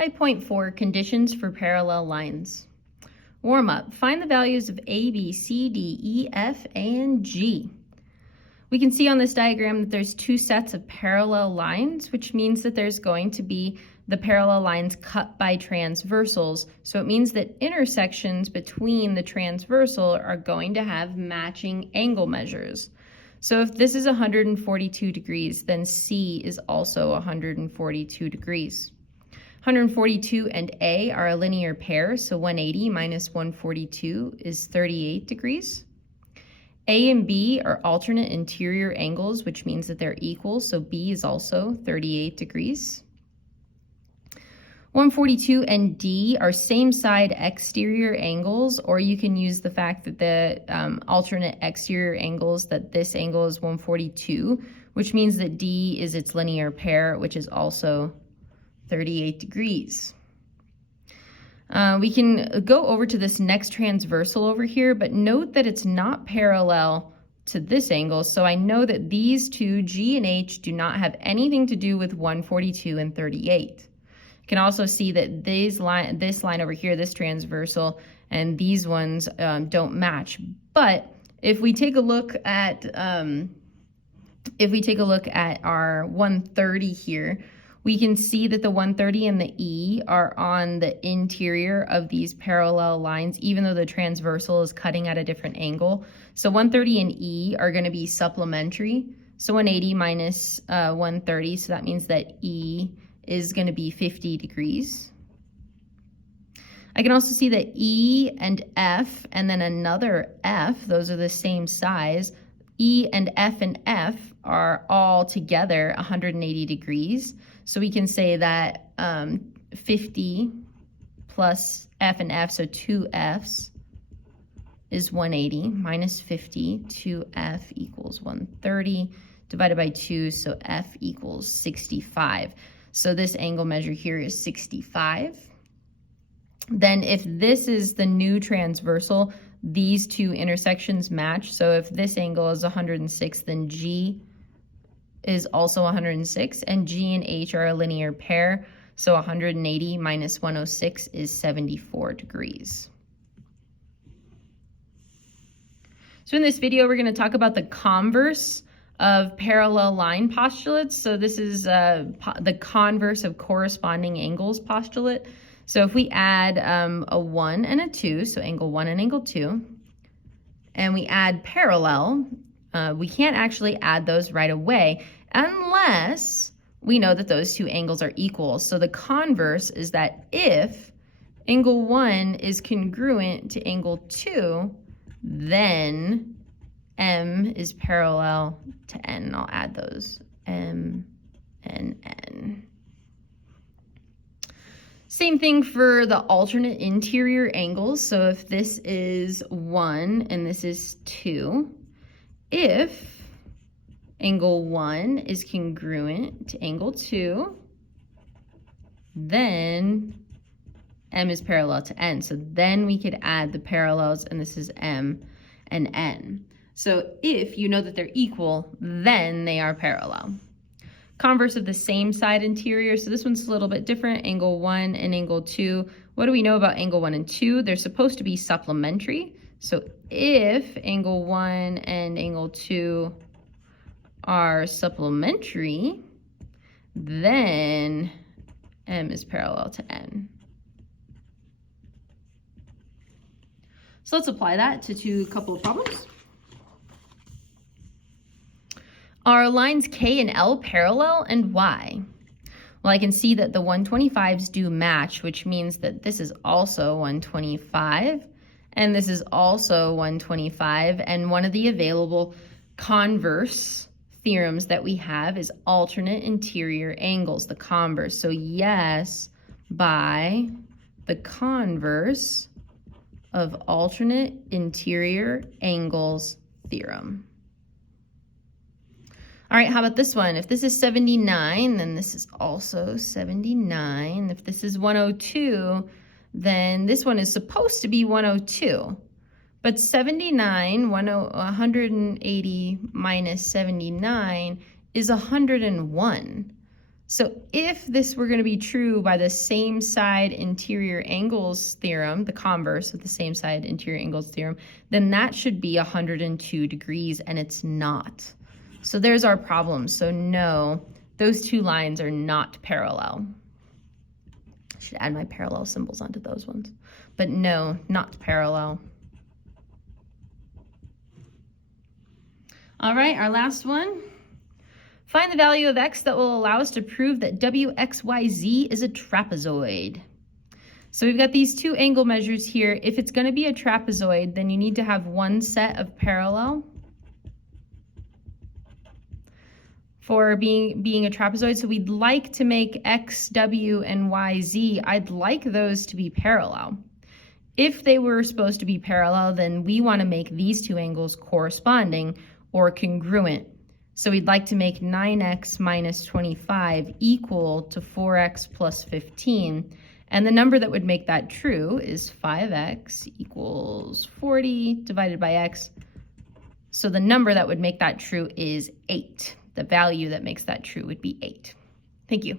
5.4 Conditions for parallel lines. Warm up. Find the values of A, B, C, D, E, F, and G. We can see on this diagram that there's two sets of parallel lines, which means that there's going to be the parallel lines cut by transversals. So it means that intersections between the transversal are going to have matching angle measures. So if this is 142 degrees, then C is also 142 degrees. 142 and A are a linear pair, so 180 minus 142 is 38 degrees. A and B are alternate interior angles, which means that they're equal, so B is also 38 degrees. 142 and D are same side exterior angles, or you can use the fact that the alternate exterior angles, that this angle is 142, which means that D is its linear pair, which is also 38 degrees. We can go over to this next transversal over here, but note that it's not parallel to this angle, so I know that these two, G and H, do not have anything to do with 142 and 38. You can also see that this line over here, this transversal, and these ones don't match. But if we take a look at our 130 here, we can see that the 130 and the E are on the interior of these parallel lines, even though the transversal is cutting at a different angle. So 130 and E are going to be supplementary. So 180 minus 130, so that means that E is going to be 50 degrees. I can also see that E and F and then another F, those are the same size. E and F are all together 180 degrees. So we can say that 50 plus F and F, so 2 F's, is 180, minus 50, 2F equals 130, divided by 2, so F equals 65. So this angle measure here is 65. Then if this is the new transversal, these two intersections match. So if this angle is 106, then G is also 106, and G and H are a linear pair, so 180 minus 106 is 74 degrees. So in this video, we're going to talk about the converse of parallel line postulates. So this is the converse of corresponding angles postulate. So if we add a 1 and a 2, so angle 1 and angle 2, and we add parallel, we can't actually add those right away unless we know that those two angles are equal. So the converse is that if angle 1 is congruent to angle 2, then M is parallel to N. I'll add those, M and N. Same thing for the alternate interior angles. So if this is 1 and this is 2, if angle 1 is congruent to angle 2, then M is parallel to N. So then we could add the parallels, and this is M and N. So if you know that they're equal, then they are parallel. Converse of the same side interior. So this one's a little bit different, angle 1 and angle 2. What do we know about angle 1 and 2? They're supposed to be supplementary. So if angle 1 and angle 2 are supplementary, then M is parallel to N. So let's apply that to a couple of problems. Are lines K and L parallel, and why? Well, I can see that the 125s do match, which means that this is also 125, and this is also 125, and one of the available converse theorems that we have is alternate interior angles, the converse. So yes, by the converse of alternate interior angles theorem. All right, how about this one? If this is 79, then this is also 79. If this is 102, then this one is supposed to be 102. But 180 minus 79 is 101. So if this were going to be true by the same side interior angles theorem, the converse of the same side interior angles theorem, then that should be 102 degrees, and it's not. So there's our problem. So no, those two lines are not parallel. I should add my parallel symbols onto those ones. But no, not parallel. All right, our last one. Find the value of x that will allow us to prove that WXYZ is a trapezoid. So we've got these two angle measures here. If it's going to be a trapezoid, then you need to have one set of parallel for being a trapezoid. So we'd like to make x, w, and y, z. I'd like those to be parallel. If they were supposed to be parallel, then we want to make these two angles corresponding or congruent. So we'd like to make 9x minus 25 equal to 4x plus 15. And the number that would make that true is 5x equals 40 divided by x. So the number that would make that true is 8. The value that makes that true would be 8. Thank you.